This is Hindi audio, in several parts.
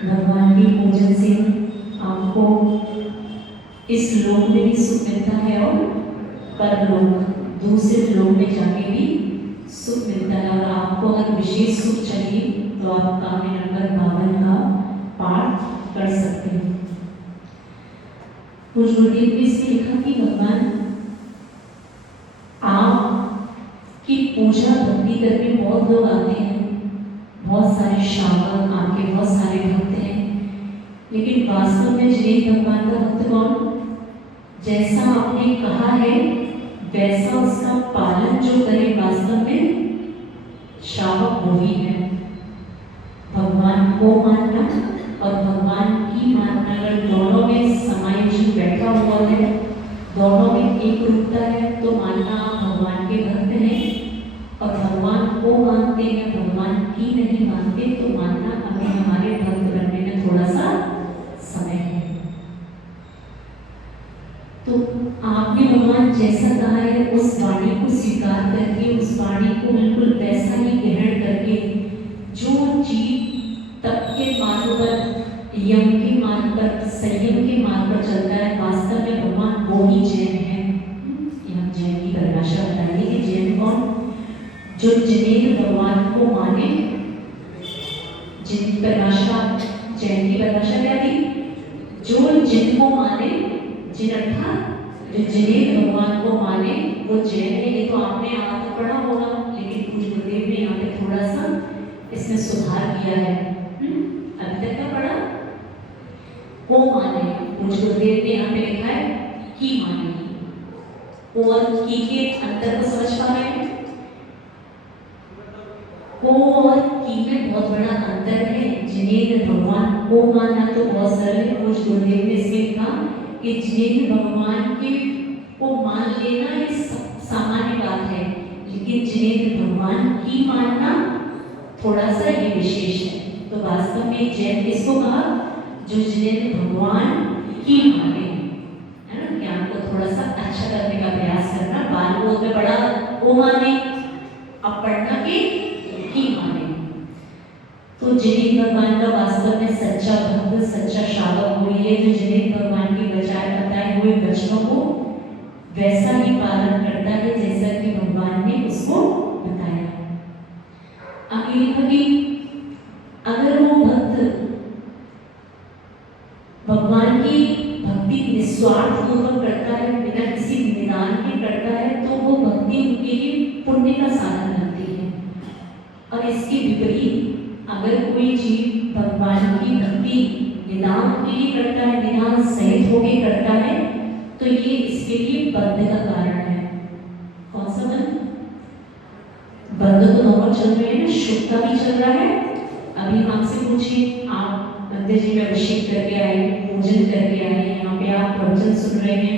भगवान की पूजन से आपको इस लोक में भी सुख मिलता है और परलोक दूसरे लोक में जाके भी सुख मिलता है। और आपको अगर विशेष सुख चाहिए तो आप काव्य नंबर 52 का पाठ कर सकते हैं। कुछ गुरुदेव ने इसमें लिखा कि भगवान आपकी पूजा भक्ति करके बहुत लोग आते हैं, बहुत सारे श्रावक आपके बहुत सारे भक्त हैं, लेकिन वास्तव में श्री भगवान का भक्त कौन? जैसा आपने कहा है वैसा उसका पालन जो करे, वास्तव में श्रावक वो ही है। भगवान को मानना और भगवान की मानना अगर दोनों में समायोजन बैठा हुआ है, दोनों में एक रूपता है, तो मानना आप भगवान के भक्त हैं। और भगवान को मानते हैं, भगवान की नहीं मानते, तो मानना हमें हमारे भक्त बनने में थोड़ा सा समय है। तो आपने भगवान जैसा कहा है उस वाणी को स्वीकार करके, उस वाणी को बिल्कुल वैसा ही ग्रहण करके, जो जीव तप के मार्ग पर, यम के मार्ग पर, संयम के मार्ग पर चलता है, वास्तव में भगवान वो ही जैन है। यहाँ जैन की परिभाषा बताइए कि जैन कौन? जो जिन्हें भगवान को माने, जिनकी परिभाषा, जैन की परिभाषा क्या थी? जो जिनको माने, जिन अर्थात जो जिन्हें भगवान को माने वो जैन है। ये तो आपने आज तो पढ़ा होगा, लेकिन पूज्य गुरुदेव ने यहाँ पे थोड़ा सा इसमें सुधार किया है। अभी तक क्या पढ़ा? को माने, पूज्य गुरुदेव ने यहाँ पे लिखा है की माने। को और की के अंतर को समझ पा रहे हैं? को और की में बहुत बड़ा अंतर है। जिन्हें भगवान को मानना तो बहुत सरल है, पूज्य गुरुदेव ने इसमें लिखा कि जिन्हें भगवान के को मान लेना ये सामान्य बात है, लेकिन जिन्हें भगवान की मानना थोड़ा सा ये विशेष है। तो वास्तव में जैन किसको कहा? जो जिन्हें भगवान की माने, है ना? ज्ञान को थोड़ा सा अच्छा करने का प्रयास करना। बाल बोल में पढ़ा वो माने, अब पढ़ना की माने। तो जिन्हें भगवान का वास्तव में सच्चा भक्त, सच्चा श्रावक वही है जो जिन्हें भगवान के बजाय बताए हुए वचनों को वैसा ही पालन करता है जैसा कि भगवान ने उसको बताया। आगे लिखा कि अगर वो भक्त भगवान की भक्ति निस्वार्थ पूर्वक करता है, बिना किसी निदान के करता है, तो वो भक्ति उनके लिए पुण्य का साधन बनती है। और इसके विपरीत अगर कोई जीव भगवान की भक्ति निदान के लिए करता है, निदान सहित होकर करता है, तो ये इसके लिए बंध का कारण है। कौन सा बंध? बंध तो दोनों चल रहे हैं, शुभ का भी चल रहा है। अभी आपसे पूछिए, आप मंदिर जी में अभिषेक करके आए, पूजन करके आए, यहाँ पे आप प्रवचन सुन रहे हैं,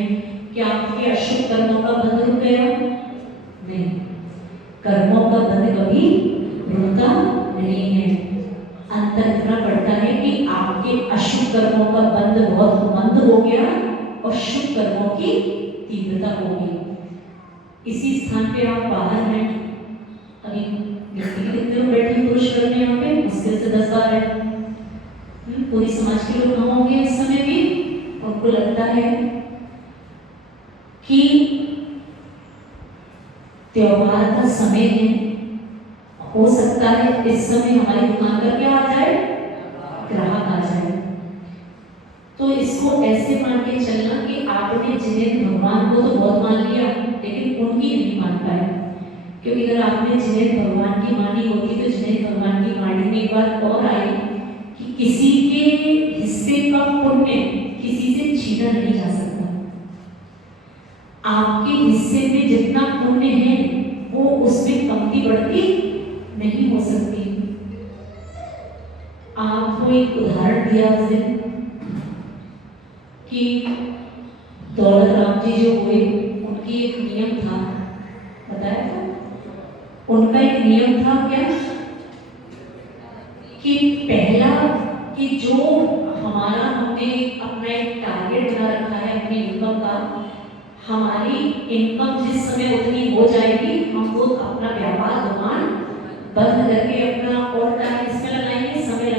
क्या आपके अशुभ कर्मों का बंध रुक गया? नहीं, कर्मों का बंध कभी रुकता नहीं है। अंतर इतना पड़ता है कि आपके अशुभ कर्मों का बंध बहुत मंद हो गया और शुभ कर्मों की तीव्रता हो गई। इसी स्थान पे आप बाहर हैं, अभी कितने लोग बैठे पुरुष करने यहाँ पे, मुश्किल से 10 बार है। पूरी समाज के लोग कहाँ होंगे इस समय भी? उनको लगता है कि त्योहार का समय है, हो सकता है इस समय हमारी दुकान पर क्या आ जाए? ग्राहक आ जाए। तो इसको ऐसे मान के चलना कि आपने जिन्हें भगवान को तो बहुत मान लिया, लेकिन उनकी नहीं मान पाए। क्योंकि अगर आपने जिन्हें भगवान की मानी होती, तो जिन्हें भगवान की मानी में एक बात और आई कि किसी के हिस्से का पुण्य किसी से छीना नहीं जा सकता। आपके हिस्से में जितना पुण्य है वो उसमें कमती बढ़ती नहीं हो सकती। आपको एक उदाहरण दिया उस दिन कि दौलत राम जी जो हुए, उनकी एक नियम था, बताया था? उनका एक नियम था क्या कि पहला कि जो हमारा हमने अपना एक टारगेट बना रखा है अपनी इनकम का, हमारी इनकम जिस समय उतनी हो जाएगी हम वो अपना व्यापार दुकान बंद करके अपना और टाइम इसमें लगाएंगे, समय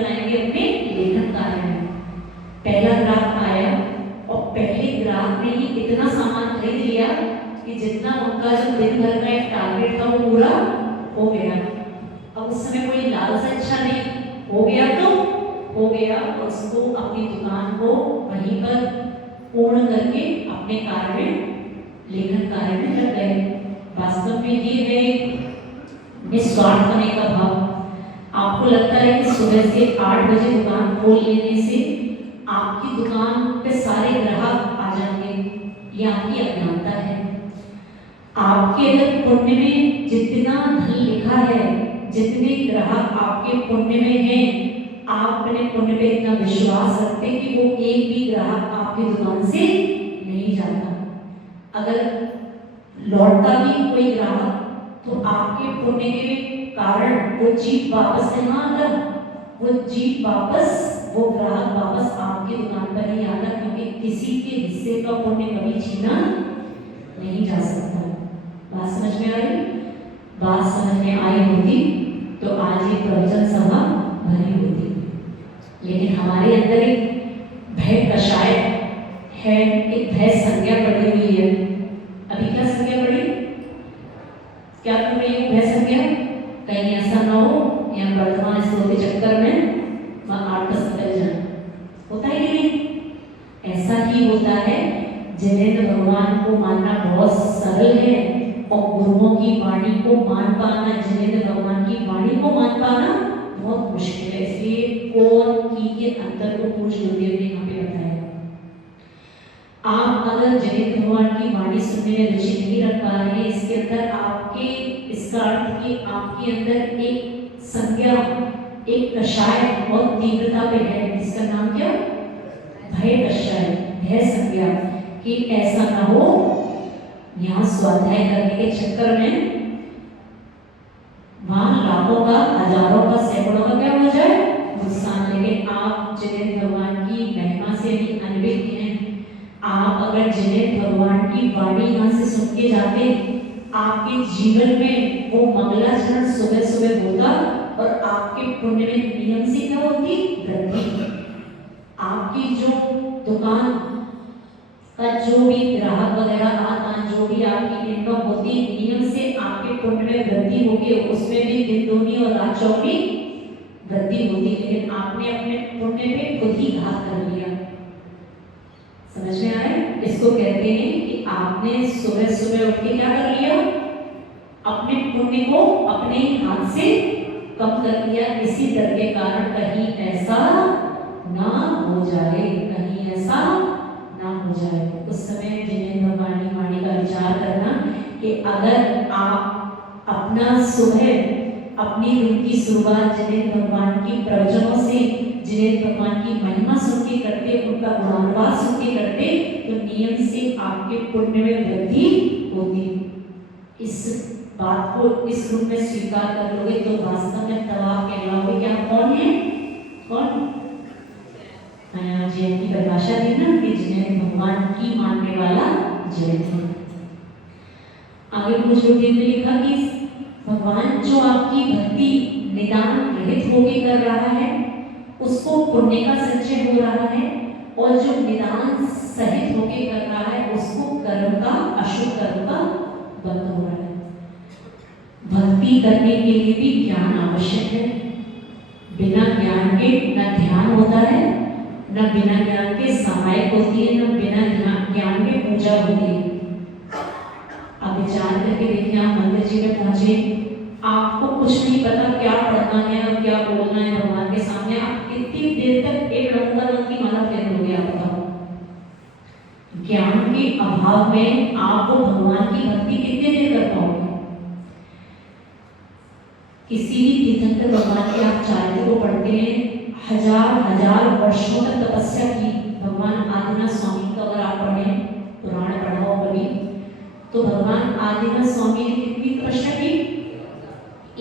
ने ही इतना सामान खरीद लिया कि जितना उनका जो दिन भर का एक टारगेट था वो पूरा हो गया। अब उस समय कोई लालच अच्छा नहीं, हो गया तो हो गया, और उसको अपनी दुकान को वहीं पर पूर्ण करके अपने कार्य में, लेखन कार्य में लग गए। वास्तव में ये है निस्वार्थ होने का भाव। आपको लगता है कि सुबह से 8 बजे दुकान खोल लेने से आपकी दुकान पे सारे ग्राहक आ जाएंगे, ये आपकी अज्ञानता है। आपके अगर पुण्य में जितना धन लिखा है, जितने ग्राहक आपके पुण्य में हैं, आप अपने पुण्य पे इतना विश्वास रखते कि वो एक भी ग्राहक आपकी दुकान से नहीं जाता। अगर लौटता भी कोई ग्राहक तो आपके पुण्य के कारण वो जीत वापस नहीं आता, वो जीत वापस, वो ग्राहक वापस आपकी दुकान पर नहीं आता, क्योंकि किसी के हिस्से का पुण्य कभी छीना नहीं जा सकता। बात समझ में आई? बात समझ में आई होती तो आज ये प्रवचन सभा भरी होती, लेकिन हमारे अंदर एक भय कषाय है, एक भय संज्ञा पड़ी हुई है। अभी क्या संज्ञा पड़ी? क्या कर रही है भय संज्ञा? कहीं ऐसा ना हो यहाँ वर्तमान स्रोत के चक्कर में आर्टस निकल जाए। होता ही नहीं, ऐसा ही होता है। जिनेंद्र भगवान को मानना बहुत सरल है और गुरुओं की वाणी को मान पाना, जिनेंद्र भगवान की वाणी को मान पाना बहुत मुश्किल है। इसलिए कौन की के अंतर को पूछ गुरुदेव ने यहाँ पे बताया। आप अगर जिनेंद्र भगवान की वाणी सुनने में रुचि नहीं रख पा रहे हैं, इसके अंदर आपके, इसका अर्थ कि आपके अंदर एक संज्ञा, एक कषाय बहुत तीव्रता पे है, जिसका नाम क्या? भय कषाय, भय संज्ञा, कि ऐसा ना हो यहाँ स्वाध्याय करने के चक्कर में वहां लाखों का, हजारों का, सैकड़ों का क्या हो जाए नुकसान। लेकिन आप जिनेंद्र भगवान की महिमा से भी अन्वित हैं। आप अगर जिनेंद्र भगवान की वाणी यहाँ से सुन के जाते, आपके जीवन में वो मंगलाचरण सुबह सुबह होता और आपके पुण्य में नियम से क्या होती? वृद्धि। आपकी जो दुकान का जो भी ग्राहक वगैरह आता, जो भी आपकी इनकम होती, नियम से आपके पुण्य में वृद्धि होगी, उसमें भी दिन दूनी और रात चौगुनी वृद्धि होती। लेकिन आपने अपने पुण्य पे खुद ही घात कर लिया। समझ में आए? इसको कहते हैं कि आपने सुबह सुबह उठ के क्या कर लिया? अपने पुण्य को अपने हाथ से कम कर दिया। इसी डर के कारण कहीं ऐसा ना हो जाए, कहीं ऐसा ना हो जाए। उस समय जिनेंद्र भगवान की वाणी का विचार करना कि अगर आप अपना सुबह, अपनी दिन की शुरुआत जिनेंद्र भगवान की प्रवचनों से, जिनेंद्र भगवान की महिमा सुन के करते, उनका गुणानुवाद सुन के करते, तो नियम से आपके पुण्य में वृद्धि होती। इस बात को इस रूप में स्वीकार कर लोगे तो वास्तव में तब आप कहलाओगे कि आप कौन है? कौन? जैन की परिभाषा दी ना कि जिनेंद्र भगवान की मानने वाला जैन है। आगे कुछ लोग ने लिखा कि भगवान जो आपकी भक्ति निदान रहित होके कर रहा है, उसको पुण्य का संचय हो रहा है, और जो निदान सहित होके कर रहा है, उसको कर्म का, अशुभ कर्म का बंध हो रहा है। भक्ति करने के लिए भी ज्ञान आवश्यक है। बिना ज्ञान के न ध्यान होता है, न बिना ज्ञान के सामायिक होती है, न बिना ज्ञान के पूजा होती है। आप विचार करके देखिए, आप मंदिर जी में पहुंचे, आपको कुछ नहीं पता क्या पढ़ना है और क्या बोलना है भगवान के सामने, आप कितनी देर तक एक लंगर की माला फेर लोगे? आप बताओ। ज्ञान के अभाव में आप वो भगवान की भक्ति कितने देर कर पाओगे? किसी भी तीर्थंकर भगवान के आप चारित्र को पढ़ते हैं, हजार हजार वर्षों तक तपस्या की। भगवान आदिनाथ स्वामी का अगर आप पढ़ें, पुराण पढ़ाओ कभी, तो भगवान आदिनाथ स्वामी ने कितनी तपस्या की?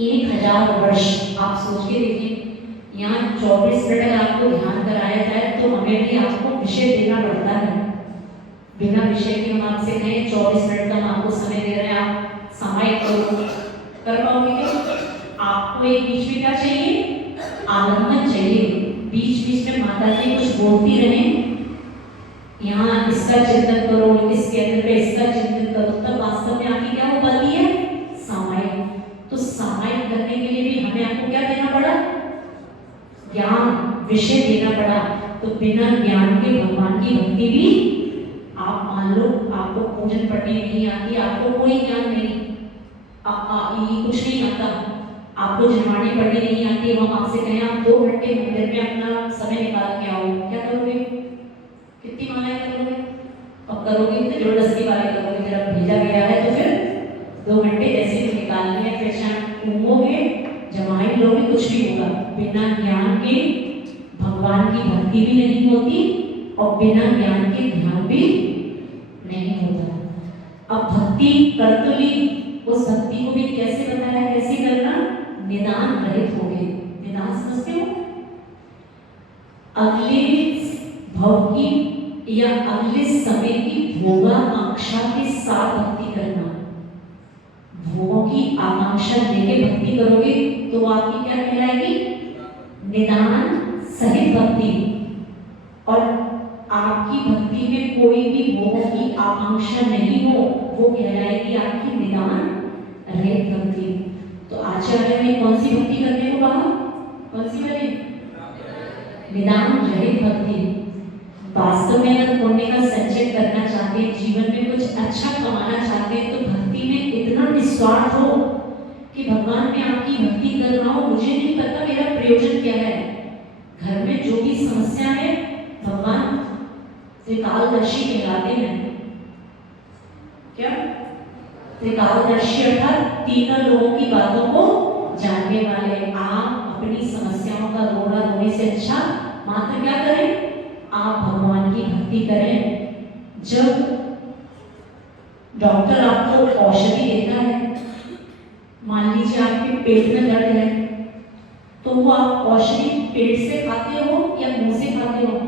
1000 वर्ष। आप सोच के देखिए, यहाँ 24 मिनट अगर आपको ध्यान कराया जाए तो हमें भी आपको विषय देना पड़ता है। बिना विषय के हम आपसे कहें 24 मिनट का हम आपको समय दे रहे हैं, आप सामायिक कर पाओगे क्या? आपको एक बीच में क्या चाहिए? आलम्बन चाहिए। बीच बीच में माता जी कुछ बोलती रहे, यहाँ इसका चिंतन करो, इस केंद्र पे इसका चिंतन करो, तब वास्तव में आपकी क्या हो पाती है? सामायिक। तो सामायिक करने के लिए भी हमें आपको क्या देना पड़ा? ज्ञान, विषय देना पड़ा। तो बिना ज्ञान के भगवान की भक्ति भी, आप मान लो आपको पूजन पढ़नी नहीं आती, आपको कोई ज्ञान नहीं, ये कुछ नहीं आता, आपको जन्माणी पढ़नी नहीं आती, हम आपसे कहें आप 2 घंटे मंदिर में अपना समय निकाल के आओ, क्या करोगे? कितनी मालाएं करोगे? अब करोगे तो जबरदस्ती वाले करोगे, जरा भेजा गया है तो फिर 2 घंटे जैसे ही निकालने हैं, फिर शाम घूमोगे, जमाई लोगे, कुछ भी होगा। बिना ज्ञान के भगवान की भक्ति भी नहीं होती और बिना ज्ञान के ध्यान भी नहीं होता। अब भक्ति कर तो ली, उस भक्ति को भी कैसे बताया, कैसे करना? निदान रहित हो गए। निदान समझते हो? अगले भव की या अगले समय की भोगाकांक्षा के साथ भक्ति करना। भोगों की आकांक्षा लेके भक्ति करोगे तो आपकी क्या कहलाएगी? निदान सहित भक्ति। और आपकी भक्ति में कोई भी भोगों की आकांक्षा नहीं हो, वो कहलाएगी आपकी निदान रहित भक्ति। तो आचार्य ने कौन सी भक्ति करने को कहा? कौन सी वाली? निदान रहित भक्ति। वास्तव में अगर पुण्य का संचय करना चाहते हैं, जीवन में कुछ अच्छा कमाना चाहते हैं, तो भक्ति में इतना निस्वार्थ हो कि भगवान में आपकी भक्ति कर रहा हूं, मुझे नहीं पता मेरा प्रयोजन क्या है। घर में जो भी समस्या है, भगवान त्रिकालदर्शी कहलाते हैं। क्या? त्रिकालदर्शी अर्थात तीनों लोगों की बातों को जानने वाले। आप अपनी समस्याओं का रोना रोने से अच्छा मात्र क्या करें? आप भगवान की भक्ति करें। जब डॉक्टर आपको औषधि देता है, मान लीजिए आपके पेट में दर्द है, तो वो आप औषधि पेट से खाते हो या मुंह से खाते हो?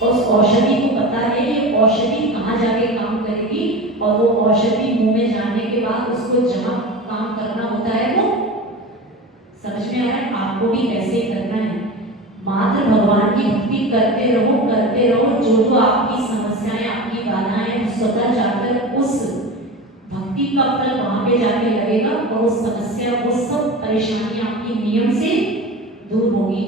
और उस औषधि को पता है ये औषधि कहाँ जाके काम करेगी, और वो औषधि मुंह में जाने के बाद उसको जहाँ काम करना होता है वो समझ में आ रहा है? आपको भी ऐसे ही करना है। मात्र भगवान की भक्ति करते रहो। जो आपकी समस्याएं, आपकी बाधाएं, स्वतः जाकर उस भक्ति का फल वहां पे जाके लगेगा और उस समस्या, वो सब परेशानियां आपकी नियम से दूर होगी।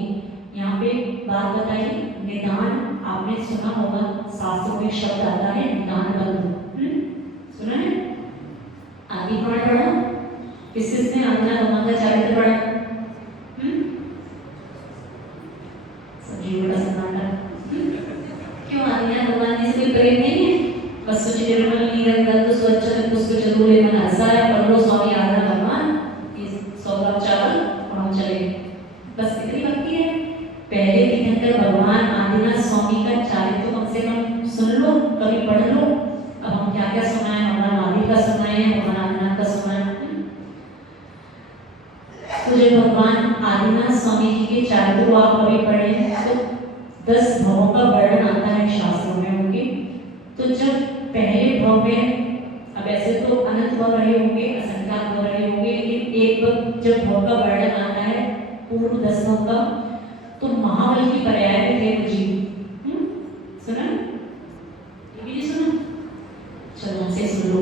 यहाँ पे बात बताई निदान, आपने सुना होगा, शास्त्रों में शब्द आता है निदान बंधु, सुना है? आदि पुराण पढ़ा? किसने आज्ञा भगवान का चारित्र पढ़ा? सब्जी बड़ा सन्नाटा। क्यों? आज्ञा भगवान से कोई प्रेम नहीं है? बस सोचे निर्मल निरंतर तो स्वच्छ पुष्प चतुरे मन हंसाए, पढ़ लो स्वामी आज्ञा भगवान, ये 100 ग्राम चावल और हम चले, बस इतनी भक्ति है। पहले तीर्थंकर भगवान आदिनाथ स्वामी का चारित्र तो कम से कम सुन लो, कभी पढ़ लो। अब हम क्या क्या सुना है? भगवान महावीर का सुना है, भगवान आदिनाथ का सुना है। तो जब भगवान आदिनाथ स्वामी जी के चारित्र को आप कभी पढ़े तो 10 भवों का वर्णन आता है शास्त्रों में उनके। तो जब पहले भव में, अब ऐसे तो अनंत भव रहे होंगे, असंख्यात भव रहे होंगे, लेकिन एक भव जब भव का वर्णन आता है पूर्व 10 भव का, तो महाबल की पर्याय में थे वो जीव। सुना? ये भी नहीं सुना? चलो हमसे सुन लो।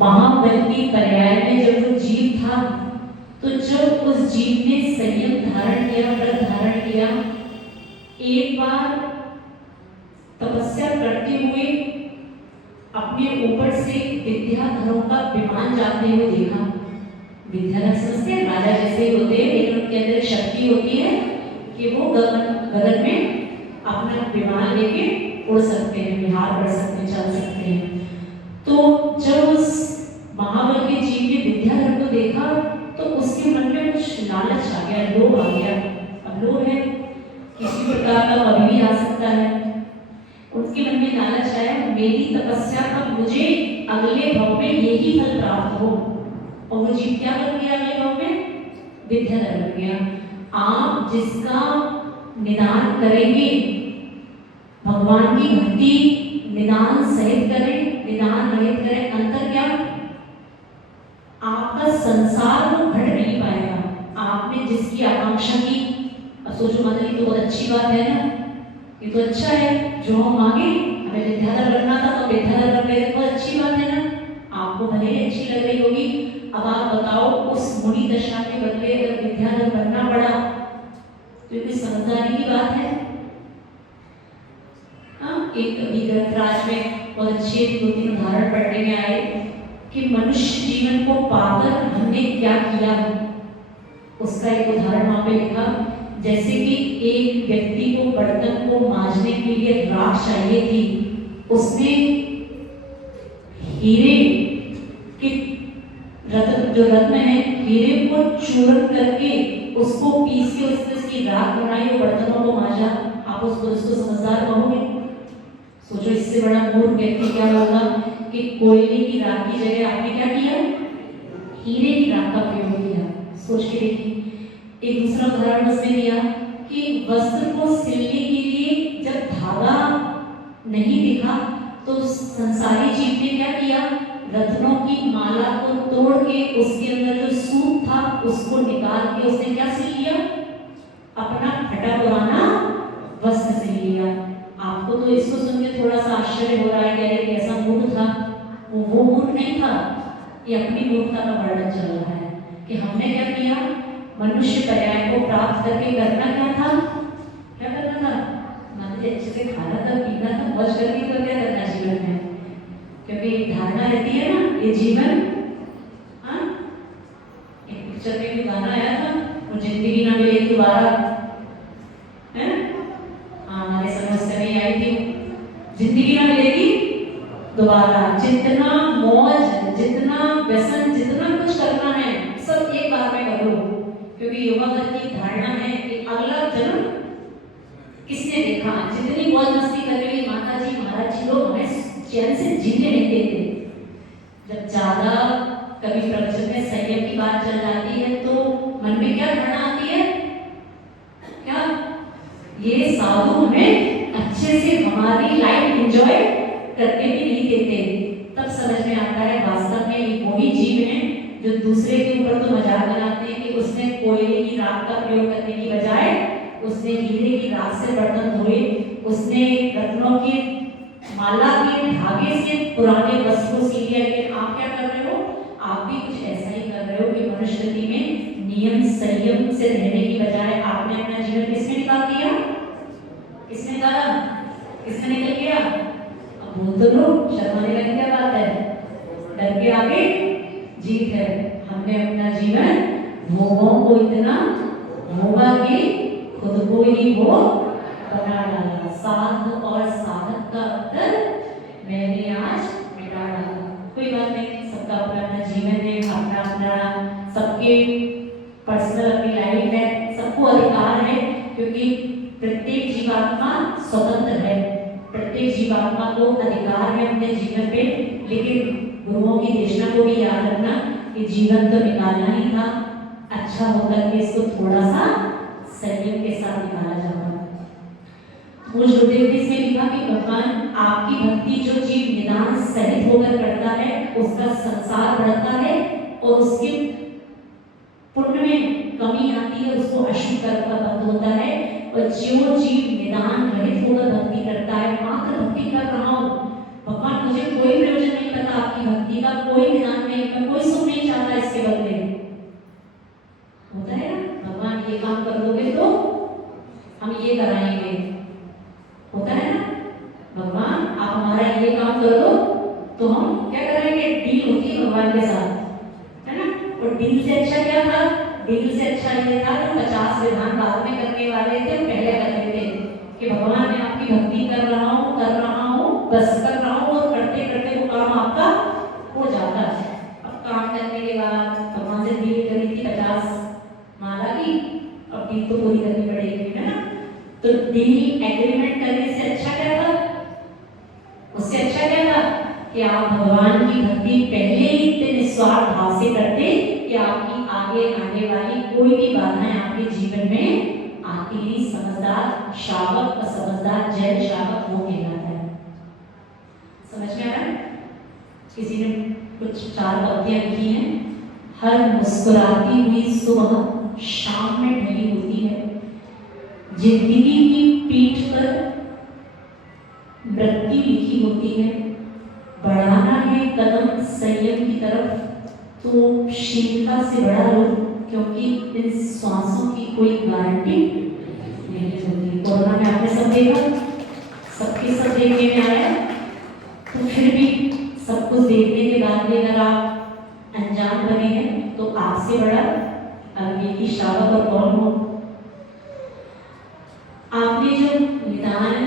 महाबल की पर्याय में जब वो जीव था, तो जब उस जीव ने संयम धारण किया, व्रत धारण किया, एक बार तपस्या करते हुए अपने ऊपर से विद्याधरों का विमान जाते हुए देखा। विद्याधर समझते हैं राजा जैसे होते हैं, लेकिन उनके अंदर शक्ति होती है कि वो गगन में अपना विमान लेके उड़ सकते हैं, विहार कर सकते हैं, चल सकते हैं। तो जब उस महाबल के जीव ने विद्याधर को देखा तो उसके मन में कुछ लालच आ गया, लोभ आ गया। अब लोभ है, किसी प्रकार का कभी भी आ सकता है। उनके मन में लालच आया, मेरी तपस्या का मुझे अगले भव में यही फल प्राप्त हो। और वो जीव क्या बन गया अगले भव में? विद्याधर बन गया। आप जिसका निदान करेंगे, भगवान की भक्ति निदान सहित करें, निदान रहित करें, अंतर क्या? आपका संसार वो घट नहीं पाएगा। आपने जिसकी आकांक्षा की, अब सोचो मतलब तो बहुत अच्छी बात है ना, ये तो अच्छा है, जो हम मांगे, हमें विद्याधर बनना था तो विद्याधर बन गए, तो अच्छी बात है ना, आपको भले ही अच्छी लग रही होगी। अब आप बताओ, उस मुनि दशा के बदले अगर विद्याधर बनना पड़ा तो ये कोई समझदारी की बात है? हाँ, एक अभी ग्रंथराज में बहुत अच्छे 2-3 उदाहरण पढ़ने में आए कि मनुष्य जीवन को पाकर हमने क्या किया। उसका एक उदाहरण वहां पे लिखा, जैसे कि एक व्यक्ति को बर्तन को मांजने के लिए राख चाहिए थी, उसने हीरे के रत्न, जो रत्न है, हीरे को चूर्ण करके उसको पीस के उसकी राख बनाई और बर्तनों को मांजा। आप उसको समझदार कहोगे? सोचो, इससे बड़ा मूर्ख व्यक्ति क्या होगा कि कोयले की राख की जगह आपने क्या किया, हीरे की राख का प्रयोग किया। सोच के देखिए। एक दूसरा उदाहरण उसने दिया कि वस्त्र को सिलने के लिए जब धागा नहीं दिखा तो संसारी जीव ने क्या किया, रत्नों की माला को तोड़ के उसके अंदर जो सूत था उसको निकाल के उसने क्या सिल लिया, अपना फटा पुराना वस्त्र सिल लिया। आपको तो इसको सुन के थोड़ा सा आश्चर्य हो रहा है कि अरे कैसा मूर्ख था वो मूर्ख नहीं था, ये अपनी मूर्खता का वर्णन चल रहा है कि हमने क्या किया, मनुष्य पर्याय को प्राप्त करके करना क्या था, क्या करना था, मान लीजिए अच्छे से खाना था, पीना था, मौज करनी, तो क्या करना जीवन में, क्योंकि एक धारणा रहती है ना, ये जीवन, हाँ, एक पिक्चर में भी गाना आया था, वो जिंदगी ना मिलेगी दोबारा, है, हाँ, हमारे समझ में आई थी, जिंदगी ना मिलेगी दोबारा, जितना मौज, जितना व्यसन, जितना कुछ करना है सब एक बार में कर लो, क्योंकि युवा वर्ग की धारणा है कि अगला जन्म किसने देखा, जितनी मौज मस्ती कर रही माता जी महाराज जी लोग हमें चैन से जीने नहीं देते। जब ज्यादा कभी प्रवचन में संयम की बात चल जाती है तो मन में क्या धारणा आती है, क्या ये साधु हमें अच्छे से हमारी लाइफ एंजॉय करके भी नहीं देते। तब समझ में आता है वास्तव में ये वही जीव हैं जो दूसरे के ऊपर तो मजाक बनाते हैं कि उसने कोयले की राख का प्रयोग करने की बजाय उसने हीरे की राख से बर्तन धोए, उसने रत्नों की माला के धागे से पुराने वस्त्र को सी लिया। लेकिन आप क्या कर रहे हो, आप भी कुछ ऐसा ही कर रहे हो कि मनुष्यति में नियम संयम से रहने की बजाय आपने अपना जीवन किसमें निकाल दिया, किसने निकाला, किसने निकल गया, अब बोल तो लो, शर्माने का क्या बात है, डर के आगे जीत है। हमने अपना जीवन भोगों को इतना भोगा कि खुद को ही वो बना डाला, साध और साधक का अंतर मैंने आज मिटा डाला। कोई बात नहीं, सबका अपना अपना जीवन है, अपना अपना सबके पर्सनल अपनी लाइफ है, सबको अधिकार है, क्योंकि प्रत्येक जीवात्मा स्वतंत्र है, प्रत्येक जीवात्मा को अधिकार है अपने जीवन पे। लेकिन गुरुओं की देशना को भी याद रखना कि जीवन तो निकालना ही था, अच्छा होकर के इसको थोड़ा सा संयम के साथ निकाला जाता। मूल ज्योतिर्विद में लिखा कि भगवान आपकी भक्ति जो जीव निदान सहित होकर करता है उसका संसार बढ़ता है और उसके पुण्य में कमी आती है, उसको अशुभ कर्म का बंध होता है। और जो जीव निदान रहित होकर भक्ति करता है, मात्र भक्ति कर रहा हूँ भगवान, मुझे कोई प्रयोजन नहीं पता आपकी भक्ति का, कोई निदान नहीं, मैं कोई सुख नहीं चाहता इसके बदले, होता है ना, भगवान ये काम कर दोगे तो हम ये कराएंगे, होता है ना, भगवान आप हमारा ये काम कर दो तो हम क्या करेंगे, डील होती है भगवान के साथ, है ना। और डील से अच्छा क्या था, डील से अच्छा ये था जो 50 विधान बाद में करने वाले थे पहले करते थे कि भगवान मैं आपकी भक्ति कर रहा हूँ बस कर रहा हूँ, और करते करते वो काम आपका हो जाता है। अब काम करने के बाद भगवान से डील करी थी 50 माला की, अब डील तो पूरी करनी पड़ेगी, है ना। तो डील एग्रीमेंट करने से अच्छा क्या था, उससे अच्छा क्या था कि आप भगवान की भक्ति पहले ही इतने निस्वार्थ भाव से करते कि आपकी आगे आने वाली कोई भी बाधाएं आपके जीवन में आती ही। समझदार शावक और समझदार जैन शावक वो कहलाता है। समझ में आ रहा है? किसी ने कुछ 4 पंक्तियां लिखी हैं, हर मुस्कुराती हुई सुबह शाम में ढली होती है, जिंदगी की पीठ पर लिखी होती है, बढ़ाना है कदम संयम की तरफ तो शीलता से बढ़ा लो, क्योंकि इन श्वासों की कोई गारंटी नहीं होती। कोरोना में आपने सब देखा, सबके सब देखने में आया, तो फिर भी सब कुछ देखने के बाद भी अगर आप अनजान बने हैं तो आपसे बड़ा अग्नि की शावक और कौन हो। आपने जो निदान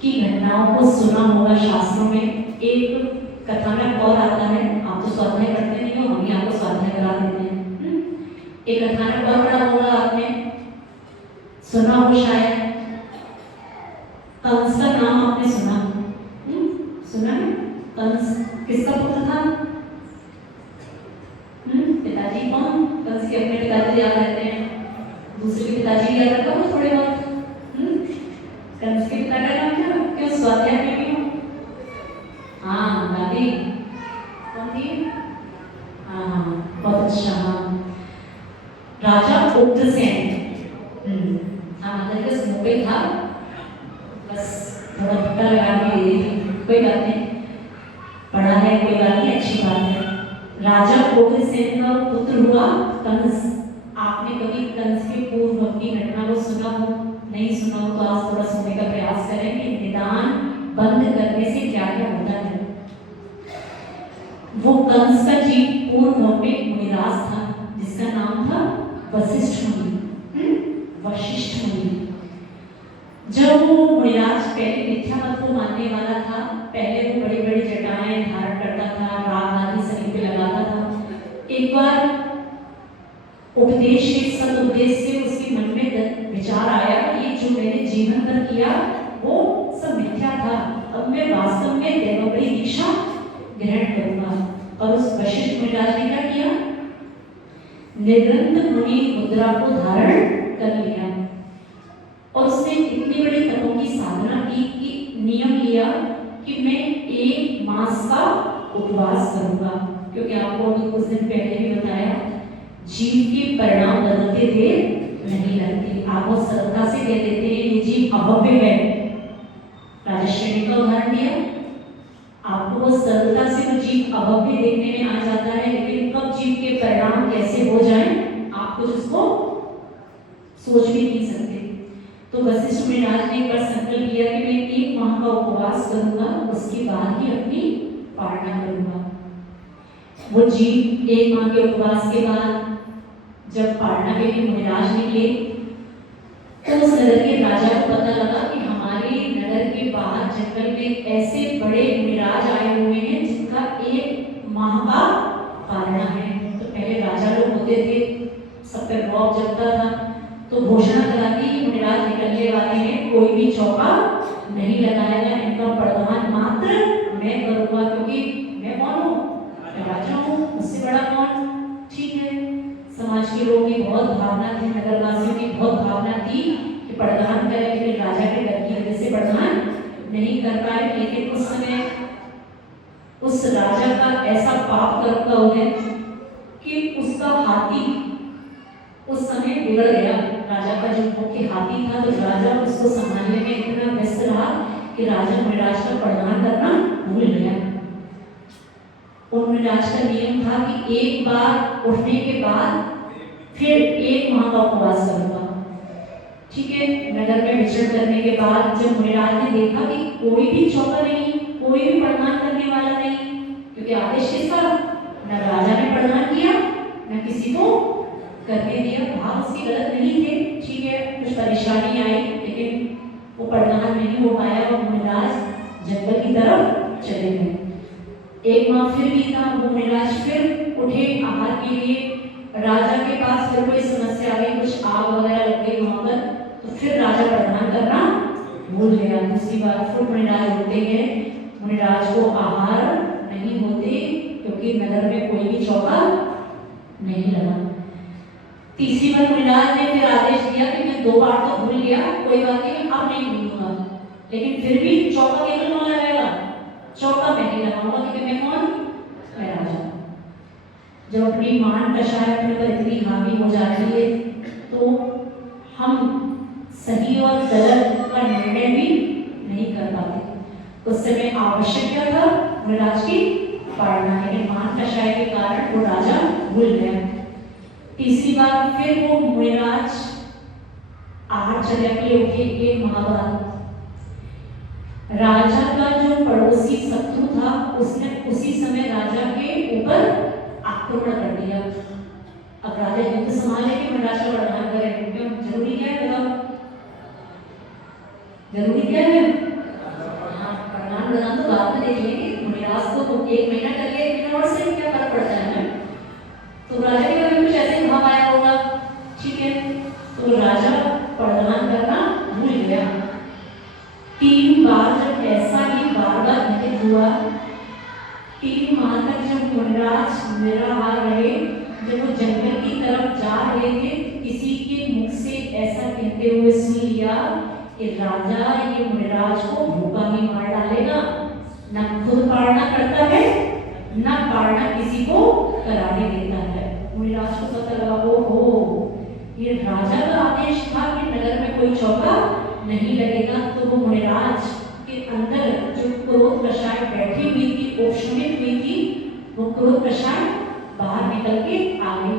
की घटनाओं को सुना होगा शास्त्रों में, एक कथा में और आता है, आप तो स्वाध्याय करते नहीं हो, हम ही आपको स्वाध्याय करा देते हैं। एक कथा में और पढ़ा होगा आपने, सुना हो शायद, कंस का नाम आपने सुना, सुना है? कंस किसका पुत्र था? पिताजी कौन? कंस के अपने पिताजी याद रहते हैं, दूसरे के पिताजी याद रखा हो थोड़े बहुत। कंस के पिता का नाम क्या? क्यों स्वाध्याय में भी हो? हाँ, दादी कौन थी? हाँ, बहुत अच्छा। हाँ, राजा उग्रसेन। हाँ, मतलब बस मुंह पे था, बस थोड़ा धक्का लगा के दे दी, कोई बात नहीं, पढ़ा है, कोई बात नहीं, अच्छी बात है। राजा उग्रसेन का पुत्र हुआ कंस। आपने कभी कंस के पूर्व की घटना को सुना हो? नहीं सुना हो तो आज थोड़ा सुनने का प्रयास करें कि निदान बंद करने से क्या क्या होता है। वो कंस का जी पूर्व में मुनिराज था, जिसका नाम था वशिष्ठ मुनि, वशिष्ठ मुनि। जब वो मुनिराज पहले मिथ्या मत को मानने वाला था, पहले वो बड़ी बड़ी जटाएं धारण करता था, राग आदि शरीर पे लगाता था। एक बार उपदेश के सदुपदेश से उसके मन में विचार आया, ये जो मैंने जीवन भर किया वो सब मिथ्या था, अब मैं वास्तव में देवोपरी दीक्षा ग्रहण करूंगा। और उस वशिष्ठ मुनिराज ने क्या किया? निरंतर मुनि मुद्रा को धारण कर लिया और उसने इतनी बड़ी तपों की साधना की कि नियम लिया कि मैं 1 मास का उपवास करूंगा, क्योंकि आपको अभी कुछ दिन पहले भी बताया, जीव के परिणाम बदलते देर नहीं लगते। आप वो सरलता से कह देते हैं ये जीव अभव्य है, राजश्रेणी का उदाहरण दिया, आपको वो सरलता से वो जीव अभव्य देखने में आ जाता है, लेकिन कब जीव के परिणाम कैसे हो जाएं आप कुछ उसको सोच भी नहीं सकते। तो वशिष्ठ मुनिराज ने एक बार संकल्प किया कि मैं 1 माह का उपवास करूंगा, उसके बाद ही अपनी पारणा करूंगा। वो जीव 1 माह के उपवास के बाद जब पारणा के लिए मुनिराज निकले तो उस नगर के राजा को पता लगा कि हमारे नगर के बाहर जंगल में ऐसे बड़े मुनिराज आए हुए हैं जिनका 1 माह का पारणा है। तो पहले राजा लोग होते थे, सब पे रौब जमता था, तो घोषणा करा दी कि मुनिराज निकलने वाले हैं, कोई भी चौका नहीं लगाएगा, इनका प्रधान मात्र मैं करूंगा, क्योंकि मैं कौन हूँ? राजा हूँ, मुझसे बड़ा कौन? ठीक है, समाज के लोगों की बहुत भावना थी, नगरवासियों की बहुत भावना थी कि प्रदान करें, लेकिन राजा के डर की वजह से प्रदान नहीं कर पाए। लेकिन उस समय उस राजा का ऐसा पाप कर्म हो गया कि उसका हाथी उस समय बिगड़ गया। राजा का जो मुख्य हाथी था, तो राजा उसको संभालने में इतना व्यस्त रहा कि राजा मुनिराज का प्रदान करना भूल गया। मुनिराज का नियम था कि एक बार उठने के बाद फिर 1 माह का उपवास करूंगा। ठीक है, नगर में विचरण करने के बाद जब मुनिराज ने देखा कि कोई भी चौका नहीं, कोई भी प्रदान करने वाला नहीं, क्योंकि आदेश किसका? न राजा ने प्रदान किया न किसी को करने दिया, भाव उसके गलत नहीं थे। ठीक है, कुछ परेशानी आई लेकिन वो प्रदान नहीं हो पाया और मुनिराज जंगल की तरफ चले गए। 1 माह फिर बीता, वो मुनिराज फिर उठे आहार के लिए, राजा के पास फिर कोई समस्या आ गई, कुछ आग वगैरह लग गई वहां पर, तो फिर राजा प्रदान करना भूल गया। दूसरी बार फिर मुनिराज उठते हैं, मुनिराज को आहार नहीं होते क्योंकि नगर में कोई भी चौका नहीं लगा। तीसरी बार मुनिराज ने फिर आदेश दिया कि मैं 2 बार तो भूल गया, कोई बात नहीं, अब नहीं भूलूंगा, लेकिन फिर भी चौका केवल कौन लगाएगा? चौका मैं नहीं लगाऊंगा, क्योंकि मैं कौन? मैं राजा। जब अपनी मान कषाय अपने पर इतनी हावी हो जाती है तो हम सही और गलत का निर्णय भी नहीं कर पाते। उस समय आवश्यक क्या था? मुनिराज की पालना, लेकिन मान कषाय के कारण वो राजा भूल गया। तीसरी बार फिर वो मुनिराज आहारचर्या के लिए उठे। एक महाभारत, राजा का जो पड़ोसी शत्रु था उसने उसी समय राजा के ऊपर आक्रमण कर दिया। अब राजा युद्ध संभाले कि मुनिराज का बलिदान करे, क्यों? जरूरी क्या है बताओ? जरूरी क्या है? बलिदान तो बाद में देख लेंगे। मुनिराज को 1 महीना कर लिया, 1 महीना और से क्या फर्क पड़ता है ना? तो राजा के कभी कुछ ऐसे भाव आया होगा, ठीक है, तो राजा बलिदान करना भूल गया। 3 बार जब ऐसा ही बार बार घटित हुआ, 3 माह तक जब मुनिराज निराहार रहे, जब वो जंगल की तरफ जा रहे थे, किसी के मुख से ऐसा कहते हुए सुन लिया कि राजा ये मुनिराज को भूखा ही मार डालेगा, न खुद पालना करता है न पालना किसी को कराने देता है। मुनिराज को पता लगा, ओहो ये राजा का आदेश था कि नगर में कोई चौका नहीं लगेगा। तो वो मुनिराज के अंदर जो क्रोध कषाय बैठी हुई थी, उपशमित हुई थी, वो क्रोध कषाय बाहर निकल के आ गई।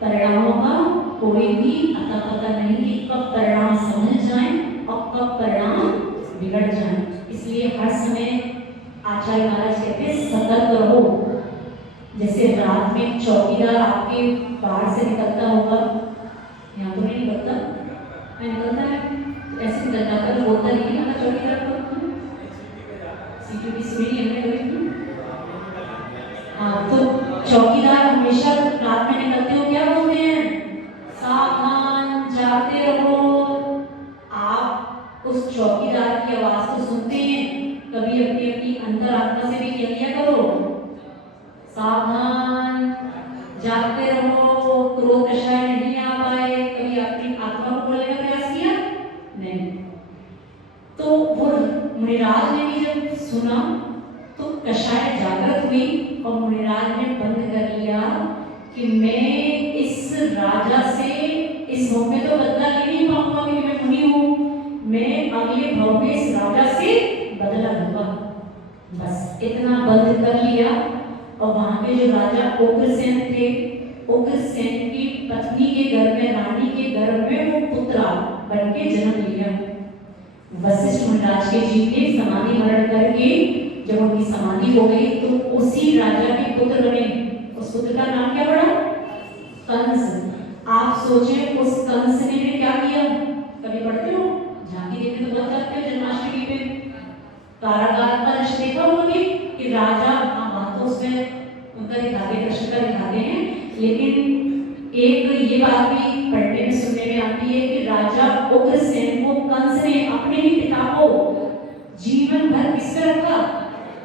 परिणामों का कोई भी अता पता नहीं कि कब परिणाम समझ जाए और कब परिणाम बिगड़ जाए। इसलिए हर समय आचार्य महाराज कहते हैं सतर्क रहो। जैसे रात में चौकीदार आपके बाहर से निकलता होगा, यहाँ तो नहीं निकलता, निकलता है ऐसे निकलता पर बोलता नहीं है चौकीदार को, सीक्यूरिटी सुनी हमने कभी। हाँ, तो चौकीदार हमेशा रात में निकलते हो क्या बोलते हैं? सावधान, जागते रहो। आप उस चौकीदार की आवाज तो सुनते हैं, कभी अपनी अपनी अंतरात्मा से भी कह लिया करो सावधान, जागते रहो, क्रोध कषाय नहीं आ पाए। कभी अपनी आत्मा को बोलने का प्रयास किया? नहीं। तो वो मुनिराज ने भी जब सुना तो कषाय जागृत हुई और मुनिराज ने बंद कर लिया कि मैं इस राजा से इस भव में तो बदला ले नहीं पाऊंगा क्योंकि मैं मुनि हूँ, मैं अगले भव में इस राजा से बदला लूंगा। बस इतना बंद कर लिया। और वहां के जो राजा उग्रसेन थे, उग्रसेन की पत्नी के घर में, रानी के घर में वो पुत्रा बन के जन्म लिया। वशिष्ठ मुनिराज के जी ने समाधि मरण करके जब उनकी समाधि हो गई तो उसी राजा के पुत्र बने। उस पुत्र का नाम क्या पड़ा? कंस। आप सोचें उस कंस ने क्या किया? कभी पढ़ते हो? झांकी देखने तो बहुत जाते हो जन्माष्टमी पे, कारागार का दृश्य देखा होगा कि राजा, हाँ तो उसमें उनका दिखाते हैं, कृष्ण का दिखाते हैं, लेकिन एक ये बात भी पढ़ने में सुनने में आती है कि राजा उग्रसेन को कंस ने अपने ही पिता को जीवन भर किसमें रखा?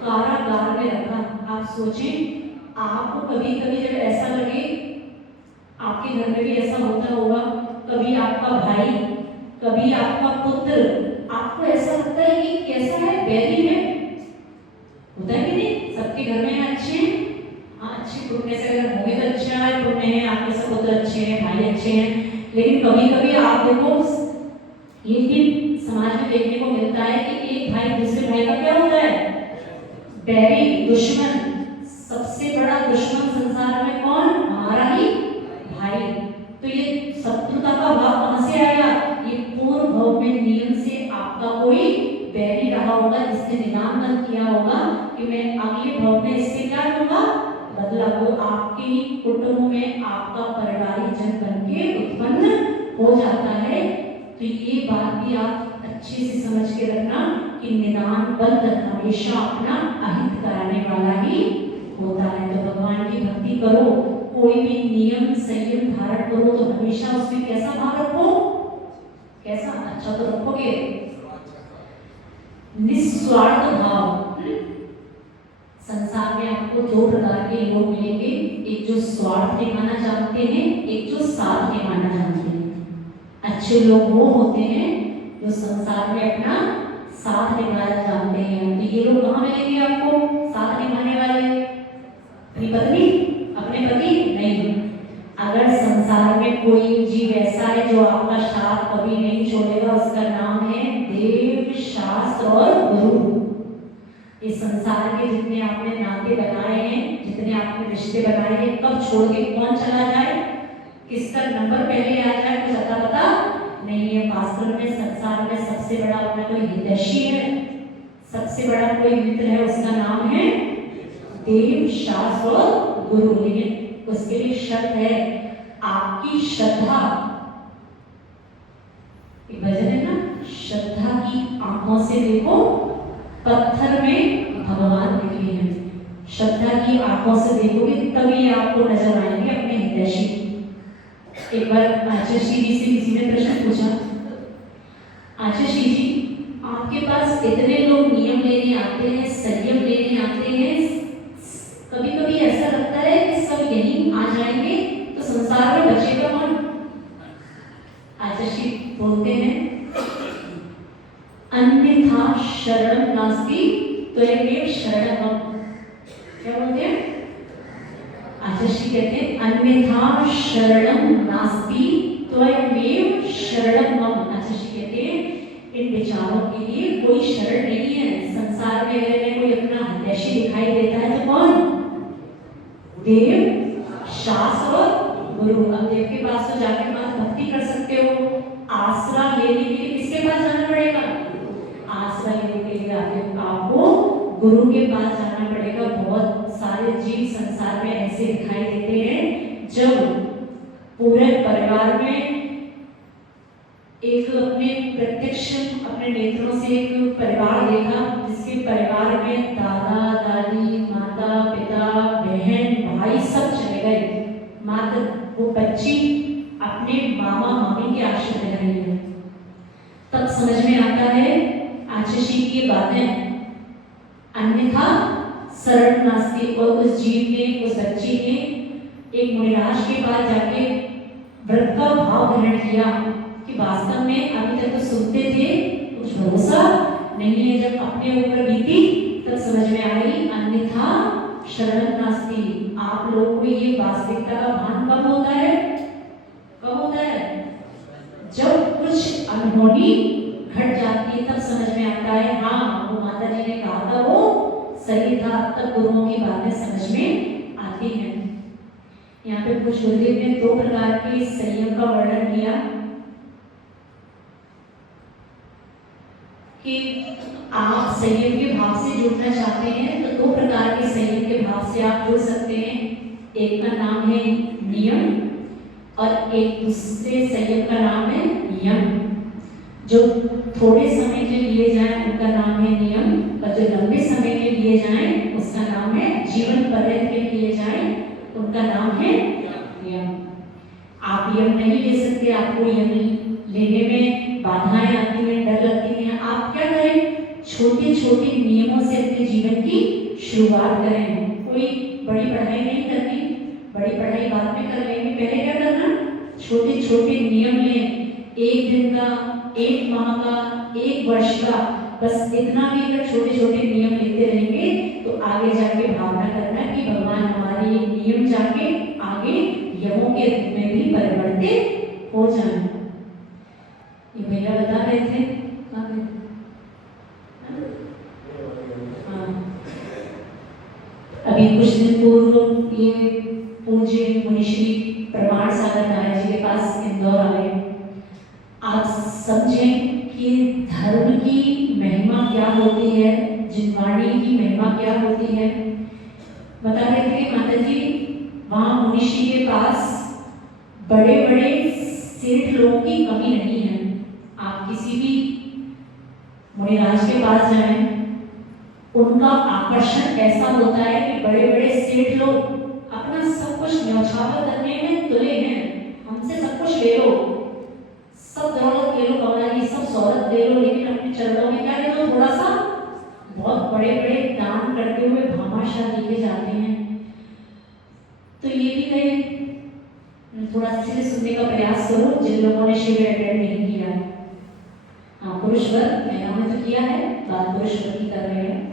कारागार में रखा। आप सोचें, आपको कभी कभी जब ऐसा लगे, आपके घर में भी ऐसा होता होगा, कभी आपका भाई, कभी आपका पुत्र, आपको ऐसा लगता है कि कैसा है, बैरी है, होता है कि नहीं? सबके घर में अच्छे हैं, हाँ अच्छे पुण्य से अगर होंगे तो अच्छा है, पुण्य है, आपके सब पुत्र अच्छे हैं, भाई अच्छे हैं। लेकिन कभी कभी आप देखो ये भी समाज में देखने को मिलता है कि एक भाई दूसरे भाई का क्या होता है? बैरी, दुश्मन। सबसे बड़ा दुश्मन संसार में कौन? हमारा ही भाई। तो ये शत्रुता का भाव कहां से आया? ये पूर्व भव में नियम से आपका कोई बैरी रहा होगा जिसने निदान बंद किया होगा कि मैं अगले भव में इससे क्या लूंगा? बदला। वो आपके ही कुटुंब में आपका परिवारी जन बन के उत्पन्न हो जाता है। तो ये बात भी आप अच्छे से समझ के रखना कि निदान बंद हमेशा अपना अहित कराने वाला ही होता है। तो भगवान की भक्ति करो, कोई भी नियम संयम धारण करो तो हमेशा उसमें कैसा भाव रखो? कैसा? अच्छा तो रखोगे, निस्वार्थ भाव। संसार में आपको 2 प्रकार के लोग मिलेंगे, एक जो स्वार्थ निभाना चाहते हैं, एक जो साथ निभाना चाहते हैं। अच्छे लोग वो होते हैं जो संसार में अपना साथ निभाना चाहते हैं। तो ये लोग कहाँ मिलेंगे आपको? साथ निभाने वाले। अपनी पत्नी, अपने पति नहीं। अगर संसार में कोई जीव ऐसा है जो आपका साथ कभी नहीं छोड़ेगा, उसका नाम है देव, शास्त्र और जितने आपने नाते बनाए हैं, जितने आपने रिश्ते बनाए हैं, कब छोड़ के कौन चला जाए, किसका नंबर पहले आ जाए, कुछ अता पता नहीं है। वास्तव में संसार में सबसे बड़ा अपना कोई हितैषी है, सबसे बड़ा कोई मित्र है, उसका नाम है देव, शास्त्र और गुरु। लेकिन उसके लिए शर्त है आपकी श्रद्धा। एक भजन है ना, श्रद्धा की आंखों से देखो पत्थर में भगवान लिखे हैं। श्रद्धा की आंखों से देखोगे तभी आपको नजर आएंगे अपने हितैषी। एक बार आचार्य जी से किसी ने प्रश्न पूछा, आचार्य जी आपके पास इतने लोग नियम लेने आते हैं, संयम लेने आते हैं, कभी कभी ऐसा लगता है कि सब यहीं आ जाएंगे तो संसार में बचेगा कौन? आचार्य बोलते हैं अन्यथा शरणं नास्ति त्वमेव शरणं मम। क्या बोलते हैं? आचार्य कहते हैं अन्यथा शरणं नास्ति त्वमेव शरणं मम। आचार्य कहते हैं इन विचारों के लिए कोई शरण नहीं है संसार में। अगर कोई अपना हितैषी दिखाई देता है तो कौन? देव, शास्त्र और गुरु। अब देव के पास तो जाकर आप भक्ति कर सकते हो, आसरा लेने के लिए किसके पास जाना पड़ेगा? आसरा लेने के लिए आपको गुरु के पास जाना पड़ेगा। बहुत सारे जीव संसार में ऐसे दिखाई देते हैं जब पूरे परिवार में एक अपने प्रत्यक्ष अपने नेत्रों से एक परिवार देखा जिसके परिवार में दादा दादी, माता पिता, बहन भाई सब चले गए, मात्र वो बच्ची अपने मामा मामी के आश्रय में रही है। तब समझ में आता है आचार्य की बातें, अन्यथा शरण नास्ति। और उस जीव ने, उस बच्ची ने एक मुनिराज के पास जाके व्रत का भाव ग्रहण किया कि वास्तव में अभी तक तो सुनते थे, कुछ भरोसा नहीं है। जब अपने ऊपर बीती तब समझ में आई अन्यथा शरणं नास्ति। आप लोगों को ये वास्तविकता का भान कब होता है? कब होता है? जब कुछ अनहोनी घट जाती है तब समझ में आता है हाँ वो माता जी ने कहा था वो सही था। तब गुरुओं की बातें समझ में आती हैं। यहाँ पे कुछ गुरुदेव ने 2 प्रकार के संयम का वर्णन किया कि आप संयम के भाव से जुड़ना चाहते हैं तो 2 प्रकार के संयम के भाव से आप जुड़ सकते हैं। एक का नाम है नियम और एक दूसरे संयम का नाम है यम। जो थोड़े समय के लिए जाए उनका नाम है नियम और जो लंबे समय के लिए जाए उसका नाम है, जीवन पर्यंत के लिए जाए उनका नाम है यम। आप यम नहीं ले सकते, आपको यम लेने में बाधाएं आती हैं, डर लगती हैं। आप क्या करें? छोटे छोटे नियमों से अपने जीवन की शुरुआत करें। कोई बड़ी पढ़ाई नहीं करनी, बड़ी पढ़ाई बाद में कर लेंगे, पहले क्या करना? छोटे छोटे नियम लें। 1 दिन का, 1 माह का, 1 वर्ष का, बस इतना भी अगर छोटे छोटे नियम लेते रहेंगे तो आगे जाके भावना करना कि भगवान हमारे ये नियम जाके आगे यमों के रूप में भी परिवर्तित हो जाए। ये भैया बता रहे थे हाँ, अभी कुछ दिन पूर्व ये पूज्य मुनिश्री प्रमाण सागर नारायण जी के पास इंदौर आए। आप समझें कि धर्म की महिमा क्या होती है, जिनवाणी की महिमा क्या होती है। बता रहे थे कि माता जी वहाँ मुनिश्री के पास बड़े बड़े सेठ लोगों की कमी नहीं है। आप किसी भी मुनिराज के पास जाएं, उनका आकर्षण ऐसा होता है कि बड़े बड़े सेठ लोग अपना सब कुछ न्यौछावर करने में तुले हैं। हमसे सब कुछ ले लो, सब दौलत ले लो, कमाई सब शौहरत ले लो, लेकिन अपने चरणों में क्या ले लो? थोड़ा सा। बहुत बड़े बड़े दान करते हुए भामाशाह लेके जाते हैं। तो ये भी गए, थोड़ा अच्छे से सुनने का प्रयास करो जिन लोगों ने शिविर अटेंड नहीं किया। हाँ, पुरुष वर्ग महिला में तो किया है, बात पुरुष वर्ग की कर रहे हैं।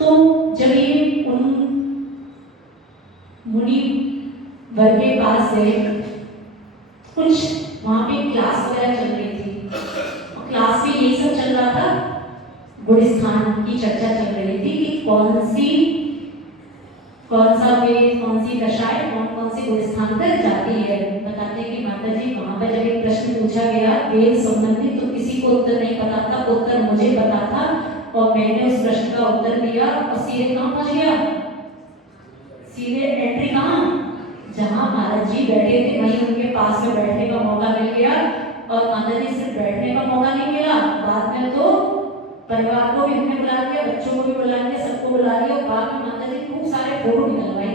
तो जब ये उन मुनि वर्ग के पास गए, कुछ वहाँ पे क्लास वगैरह चल रही थी और क्लास में यही सब चल रहा था। गुण स्थान की चर्चा चल रही थी कि कौन सा वेद, कौन सी दशाएं, कौन से गुण स्थान तक जाती है। बताते हैं कि माता जी वहां पर जब एक प्रश्न पूछा गया वेद संबंधित तो किसी को उत्तर नहीं पता था, उत्तर मुझे पता था और मैंने उस प्रश्न का उत्तर दिया और सीधे कहाँ पहुंच गया, सीधे एंट्री कहाँ, जहाँ महाराज जी बैठे थे वहीं उनके पास में बैठने का मौका मिल गया। और माता जी सिर्फ बैठने का मौका नहीं मिला, बाद में तो परिवार को भी हमने बुला लिया, बच्चों को भी बुला लिया, सबको बुला लिया और बाद में माता जी खूब सारे फोटो निकलवाए।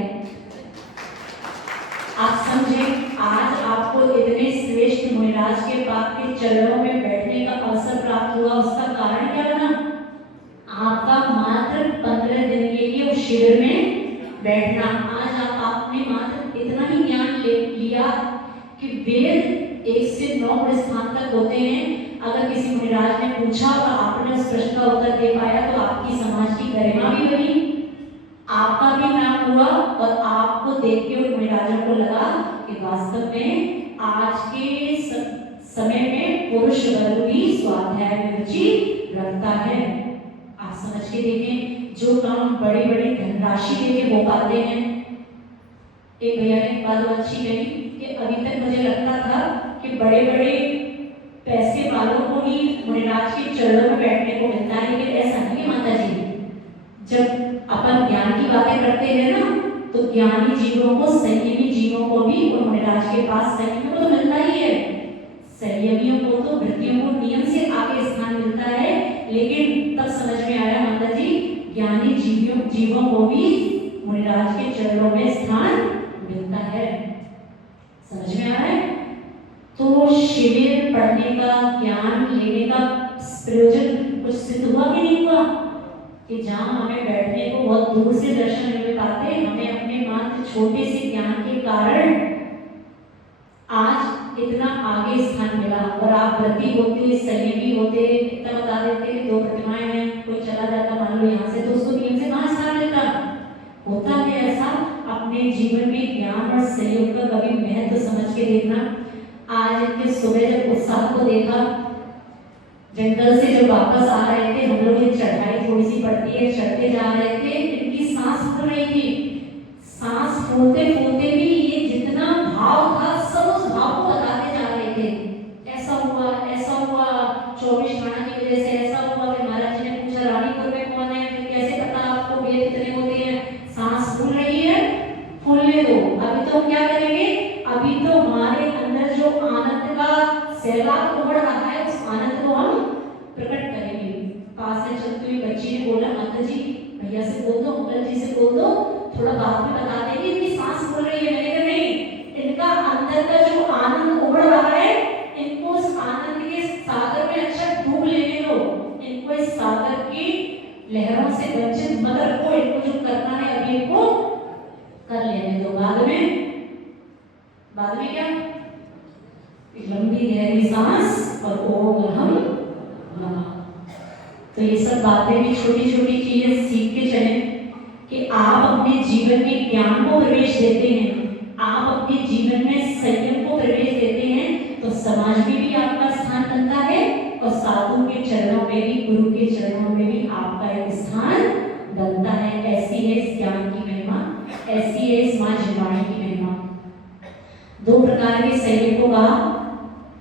आप समझे, आज आपको इतने श्रेष्ठ मुनिराज के पाप के चरणों में बैठने का अवसर प्राप्त हुआ, उसका कारण क्या बना, आपका मात्र 15 दिन के लिए उस शिविर में बैठना। आज आपने मात्र इतना ही ज्ञान ले लिया कि वेद 1 से 9 स्थान तक होते हैं। अगर किसी मुनिराज ने पूछा और आपने उस प्रश्न का उत्तर दे पाया तो आपकी समाज की गरिमा भी बनी, आपका भी नाम हुआ और आपको देख के उन मुनिराजों को लगा कि वास्तव में आज के समय में पुरुष वर्ग भी स्वाध्याय में रुचि रखता है। आप समझ के देखें, जो काम बड़ी बड़ी धनराशि देके हो पाते हैं। एक भैया ने एक बात अच्छी कही कि अभी तक मुझे लगता था कि बड़े बड़े पैसे वालों को ही मुनिराज के चरणों में बैठने को मिलता है, लेकिन ऐसा नहीं माता जी। जब अपन ज्ञान की बातें करते हैं ना, तो ज्ञानी जीवों को, संयमी जीवों को भी उन मुनिराज के पास संयमियों को तो मिलता ही है, संयमियों को तो वृत्तियों को नियम से आगे स्थान मिलता है। लेकिन तब समझ में आया माता जी, ज्ञानी जीवों को भी मुनिराज के चरणों में स्थान मिलता है। समझ में आ रहा है? तो शिविर पढ़ने का, ज्ञान लेने का प्रयोजन कुछ सिद्ध हुआ कि नहीं हुआ, कि जहाँ हमें बैठने को बहुत दूर से दर्शन मिल पाते, हमें अपने मात्र छोटे से ज्ञान के कारण आज इतना आगे स्थान मिला। और आप व्रती होते, संयमी होते, इतना बता देते कि 2 प्रतिमाएं हैं, कोई चला जाता मान लो यहाँ से तो उसको नियम से कहाँ स्थान मिलता। होता है ऐसा, अपने जीवन में ज्ञान और संयोग का कभी महत्व समझ के देखना। आज इनके सुबह जब उत्साह को देखा, जंगल से जब वापस आ रहे थे, हम लोग ये चढ़ाई थोड़ी सी पड़ती है, चढ़ते जा रहे थे, इनकी सांस फूल रही थी। सांस फूलते फूलते भी ये जितना भाव था सब उस भाव को बताते जा रहे थे। ऐसा हुआ 24 राणा की वजह से ऐसा हुआ। फिर महाराज जी ने पूछा रानीपुर में कौन है, फिर कैसे पता आपको वेद कितने होते हैं। सांस फूल रही है, फूलने दो, अभी तो क्या करेंगे, अभी तो हमारे अंदर जो आनंद का सैलाब उमड़ रहा है उस आनंद को हम प्रकट करेंगे। पास से चलती हुई बच्ची ने बोला माता जी भैया से बोल दो, अंकल जी से बोल दो, थोड़ा बाद में बता देंगे इनकी सांस फूल रही है। मैंने कहा नहीं, इनका अंदर का जो आनंद उमड़ रहा है, इनको उस आनंद के सागर में अच्छा डूब लेने दो, इनको इस सागर की लहरों से वंचित मत रखो, इनको जो करना है अभी इनको कर लेने दो, बाद में क्या, लंबी गहरी सांस और ओम हम नमः। तो ये सब बातें भी छोटी छोटी चीजें सीख के चले कि आप अपने जीवन में ज्ञान को प्रवेश देते हैं, आप अपने जीवन में संयम को प्रवेश देते हैं, तो समाज में भी आपका स्थान बनता है और साधु के चरणों में भी, गुरु के चरणों में भी आपका एक स्थान बनता है। ऐसी है इस ज्ञान की महिमा, ऐसी है इस माँ जिवाणी की महिमा। 2 प्रकार के संयम को कहा,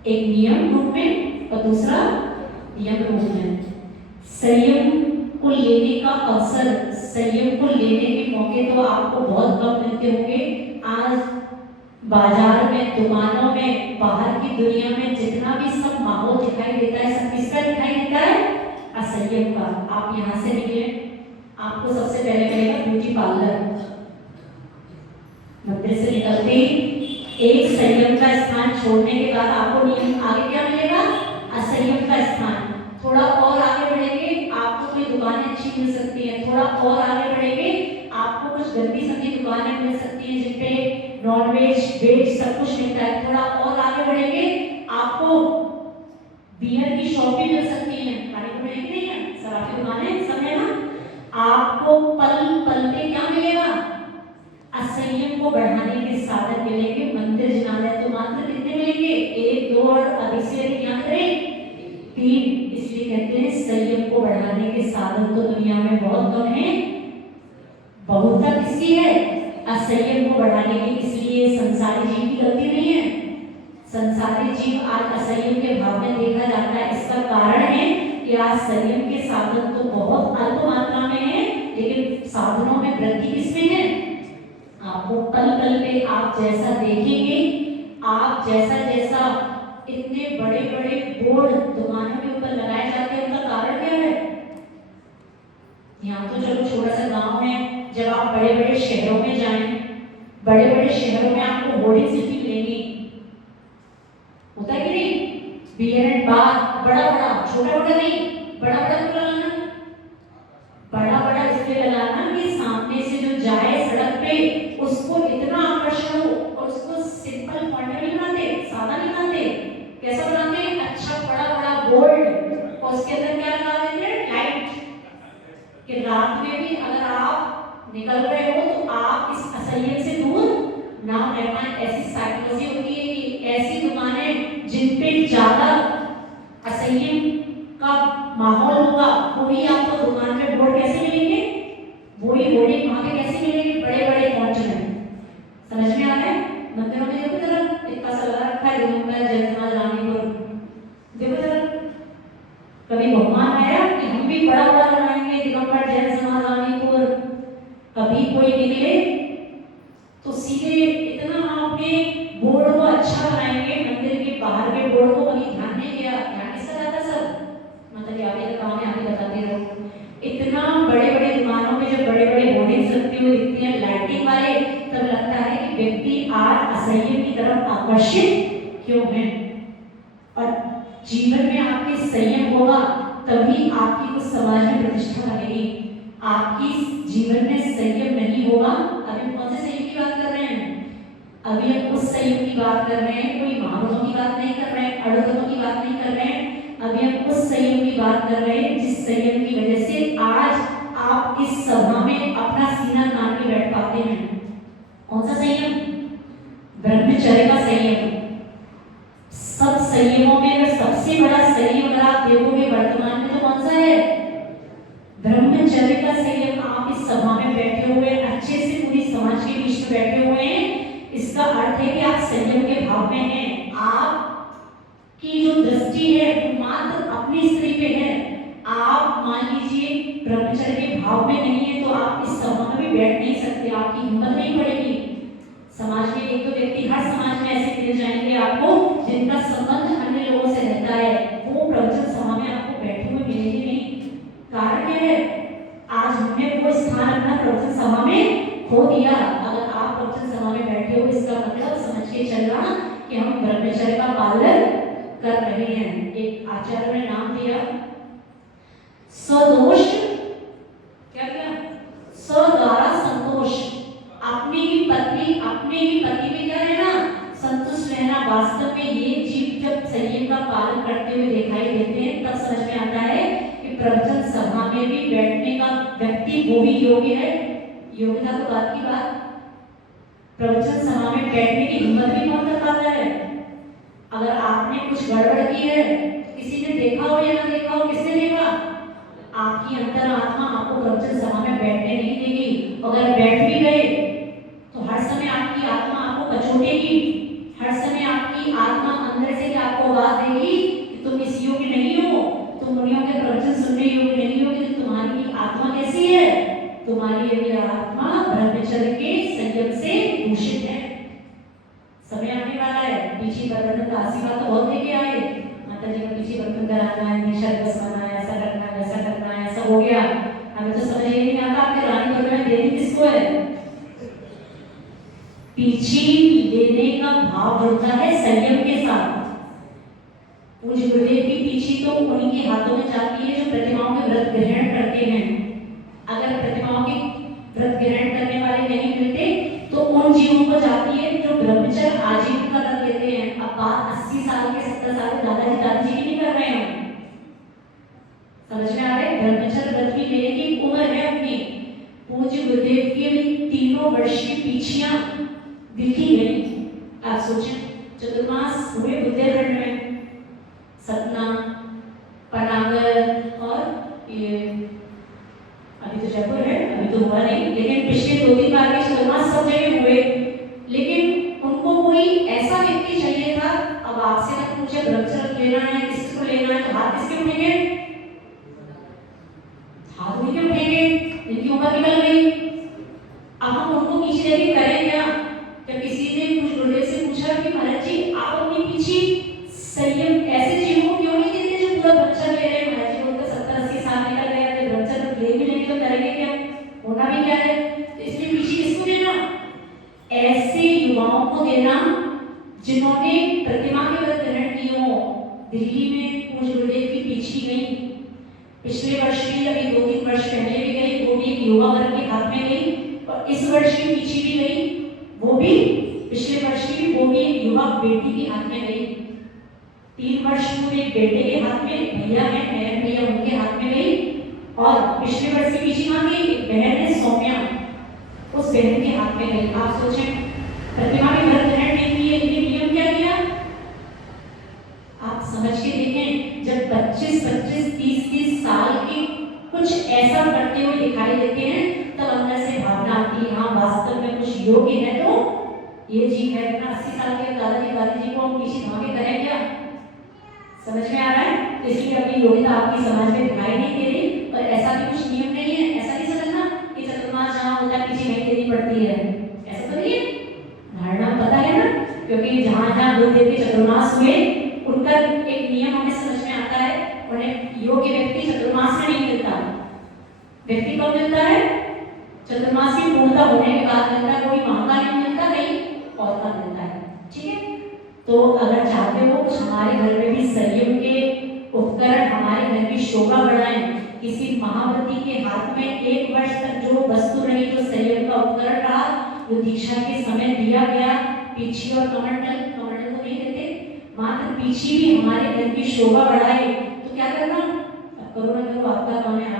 एक नियम रूप में और दूसरा नियम रूप में। संयम को लेने का अवसर, संयम को लेने के मौके तो आपको बहुत कम मिलते होंगे। आज बाजार में, दुकानों में, बाहर की दुनिया में जितना भी सब माहौल दिखाई देता है, सब किसका दिखाई देता है, असंयम का। आप यहाँ से निकले, आपको सबसे पहले मिलेगा ब्यूटी पार्लर, मंदिर से निकलते एक संयम का स्थान छोड़ने के बाद आपको नियम आगे क्या मिलेगा, असंयम का स्थान। थोड़ा और आगे बढ़ेंगे आपको कोई दुकानें अच्छी मिल सकती है, थोड़ा और आगे बढ़ेंगे आपको कुछ गंदी संदी दुकानें मिल सकती हैं जिनपे नॉनवेज वेज सब कुछ मिलता है। थोड़ा और आगे बढ़ेंगे आपको बियर की शॉप भी मिल सकती है, पानी बढ़ेगी नहीं है, शराब की दुकानें सब है ना। आपको पल पल पे क्या मिलेगा, असंयम को बढ़ाने के साधन मिलेंगे। मंदिर जाना है तो मात्र कितने मिलेंगे, 1 2 और अधिक से अधिक याद रहे 3। इसलिए कहते हैं संयम को बढ़ाने के साधन तो दुनिया में बहुत कम है, बहुतता किसकी है? असंयम को बढ़ाने की। इसलिए संसारी जीव की गलती नहीं है। संसारी जीव आज असंयम के भाव में देखा जाता है। इसका कारण है कि आज संयम के साधन तो बहुत अल्प मात्रा में है, लेकिन साधनों में वृद्धि किसमें है? आपको पल पल पे आप जैसा देखेंगे, आप जैसा जैसा इतने बड़े बड़े बोर्ड दुकानों के ऊपर लगाए जाते हैं, उनका कारण क्या है? यहाँ तो चलो छोटा सा गांव है, जब आप बड़े बड़े शहरों में जाएं, बड़े बड़े शहरों में आपको होर्डिंग सिटी मिलेगी, होता है कि नहीं? बियर एंड बार, बड़ा बड़ा, छोटा बड़ा नहीं, बड़ा बड़ा क्यों लगाना? बड़ा बड़ा इसलिए लगाना कि सामने से जो जाए सड़क पे उसको इतना आकर्षण हो, और उसको सिंपल फॉन्ट में नहीं बनाते, सादा नहीं बनाते, कैसा बनाते हैं? अच्छा बड़ा बड़ा बोल्ड, और उसके अंदर क्या लगा देते हैं? लाइट, कि रात में भी अगर आप निकल रहे हो तो आप इस असंयम से दूर ना रह पाए। ऐसी साइकोलॉजी होती है कि ऐसी दुकानें जिन पे ज्यादा असंयम का माहौल होगा, वही आपको दुकान में बोर्ड कैसे मिलेंगे? वही होर्डिंग वहां पे कैसे मिलेंगे? बड़े बड़े फॉन्ट में। समझ में आ रहा है? मंदिरों में देखो जरा, इतना सा लगा रखा है दिगंबर जय समाज रानीपुर, देखो जरा, कभी भगवान आया कि हम भी बड़ा बड़ा लगाएंगे दिगंबर जय समाज रानीपुर? कभी कोई निकले तो सीधे इतना आपने बोर्ड को अच्छा बनाएंगे, मंदिर के बाहर के बोर्ड को कभी ध्यान नहीं दिया। ध्यान किसका जाता सब? मतलब आगे का काम है, आगे बताते रहो। इतना बड़े बड़े दुकानों में जब बड़े बड़े होर्डिंग्स लगती हुई दिखती हैं लाइटिंग वाले, तब लगता है कि व्यक्ति आज असंयम की तरफ आकर्षित क्यों है। और जीवन में आपके संयम होगा तभी आपकी कुछ समाज में प्रतिष्ठा बनेगी। आपकी जीवन में संयम नहीं होगा, अभी हम कौन से संयम की बात कर रहे हैं? अभी हम उस संयम की बात कर रहे हैं, कोई महावतों की बात नहीं कर रहे हैं, अड़ोतों की बात नहीं कर रहे हैं। अभी हम उस संयम की बात कर रहे हैं जिस संयम की वजह से आज आप इस सभा में अपना सीना तान के बैठ पाते हैं। कौन सा संयम? ब्रह्मचर्य का संयम। सब संयमों में अगर सबसे बड़ा संयम अगर आप देखोगे वर्तमान में तो कौन सा है? ब्रह्मचर्य का संयम। आप इस सभा में बैठे हुए अच्छे से पूरी समाज के बीच में बैठे हुए हैं, इसका अर्थ है कि आप संयम के भाव में हैं। आपकी जो दृष्टि है वो मात्र अपनी स्त्री पे है। आप मान लीजिए ब्रह्मचर्य के भाव में नहीं है तो आप इस सभा में भी बैठ नहीं सकते, आपकी हिम्मत नहीं पड़ेगी। समाज में एक तो व्यक्ति, हर समाज में ऐसे मिल जाएंगे आपको जिनका संबंध अन्य लोगों से रहता है, वो प्रवचन सभा में आपको बैठे हुए मिलेंगे नहीं। कारण क्या है? आज हमने वो स्थान अपना प्रवचन सभा में खो दिया। अगर आप प्रवचन सभा में बैठे हो, इसका मतलब समझ के चलना कि हम ब्रह्मचर्य का पालन कर रहे हैं। एक आचार्य ने नाम दिया सदोष, क्या क्या? सद्वारा संतोष। अपनी ही पति में क्या रहना? संतुष्ट रहना। वास्तव में ये जीव जब संयम का पालन करते हुए दिखाई देते हैं तब समझ में आता है कि प्रवचन सभा में भी बैठने का व्यक्ति वो भी योग्य है। योग्यता तो बात की बात, प्रवचन सभा में बैठने की हिम्मत भी कौन कर पाता है? अगर आपने कुछ गड़बड़ की है, किसी ने देखा हो या ना देखा हो, किसने देखा? आपकी अंतरात्मा आपको प्रवचन सभा में बैठने नहीं देगी। अगर बैठ भी गए तो हर समय आपकी आत्मा आपको कचोटेगी। हर समय आपकी आत्मा अंदर से आपको आवाज देगी कि तुम इस योग्य नहीं हो, तुम मुनियों के प्रवचन सुनने योग्य नहीं हो। कि तुम्हारी आत्मा कैसी है? तुम्हारी ये आत्मा ब्रह्मचर्य के संयम से दूषित है। समय आने वाला है, पीछे बर्तन का आशीर्वाद तो बहुत लेके आए, माता जी का पीछे बर्तन कराना है, निशा बसवाना है, ऐसा करना है, वैसा करना है, ऐसा हो गया। हमें तो समझ ही नहीं आता आपके रानी बर्तन देनी किसको है? पीछे लेने का भाव जुड़ता है संयम के साथ। पूज्य गुरुदेव की पीछे तो उनके हाथों में जाती है जो प्रतिमाओं के व्रत ग्रहण करते हैं। अगर प्रतिमाओं के व्रत ग्रहण करने वाले नहीं मिलते तो उन जीवों को जाती है जो ब्रह्मचर्य आजीविका व्रत लेते हैं। अब बात 80 साल के 70 साल के दादाजी की नहीं कर रहे हैं। समझ में आ रहा है? ब्रह्मचर्य व्रत भी लेने की उम्र है अपनी। पूज्य गुरुदेव की अभी 3 वर्ष की पीछियां दिखी गई। आप सोचें, चतुर्मास हुए बुंदेलखंड में, सतना, पनागर और ये लेना है, किसको लेना है, तो हाथ किसके उठेंगे? हाथ उन्हीं के उठेंगे जिनकी उम्र निकल गई। अब हम उनको पीछे लेके करें क्या? जब किसी ने कुछ गुरुदेव से पूछा कि महाराज जी आप अपनी पीछे संयम ऐसे जीवों को क्यों नहीं देते जो पूरा ब्रह्मचर्य ले रहे हैं? महाराज जी बोलते 70-80 साल निकल गए, तो ब्रह्मचर्य ले भी लेंगे तो करेंगे क्या? होना भी क्या है? तो इसलिए पीछे किसको देना? ऐसे युवाओं को देना जिन्होंने प्रतिमा के व्रत ग्रहण किए हो। दिल्ली में पूज्य गुरुदेव की पीछी गई, पिछले वर्ष भी, अभी 2-3 वर्ष पहले भी गई, वो भी एक युवा वर्ग के हाथ में गई, और इस वर्ष की पीछी भी गई, वो भी पिछले वर्ष की, वो भी एक युवा बेटी के हाथ में गई। 3 वर्ष पूरे बेटे के हाथ में, भैया है बहन भैया उनके हाथ में गई, और पिछले वर्ष की पीछी कहाँ गई? बहन है सौम्या, उस बहन के हाथ में गई। आप सोचें, प्रतिमा के व्रत ग्रहण नहीं किए, लेकिन नियम क्या किया? आप समझ के देखें, जब 25-25, 30-30 साल के कुछ ऐसा करते हुए दिखाई देते हैं, तब अंदर से भावना आती है हाँ वास्तव में कुछ योग्य है। तो ये जीव है अपना 80 साल के दादाजी जी को हम पीछे धागे करें क्या? समझ में आ रहा है? तो इसलिए अपनी योग्यता आपकी समाज में दिखाई नहीं दे रही, और ऐसा भी कुछ नियम नहीं है। ऐसा नहीं समझना कि चतुर्मास जहाँ होता है पीछे नहीं देनी पड़ती है, ऐसा तो नहीं है। धारणा पता है ना, क्योंकि जहाँ जहाँ गुरुदेव के चतुर्मास हुए उनका एक नियम हमें समझ में आता है। उन्हें योग्य व्यक्ति चतुर्मास में नहीं मिलता। व्यक्ति कब मिलता है? चतुर्मास की पूर्णता होने के बाद मिलता है। कोई महंगा नहीं मिलता, कहीं और का मिलता है। ठीक है, तो अगर चाहते हो कुछ हमारे घर में भी संयम के उपकरण हमारे घर की शोभा बढ़ाएं, किसी महाव्रती के हाथ में 1 वर्ष तक जो वस्तु रही, जो संयम का उपकरण रहा, जो दीक्षा के समय दिया गया, पीछी और कमंडल तो नहीं देते, मात्र पीछी भी हमारे घर की शोभा बढ़ाए, तो क्या करना? अब करो ना करो आपका काम है,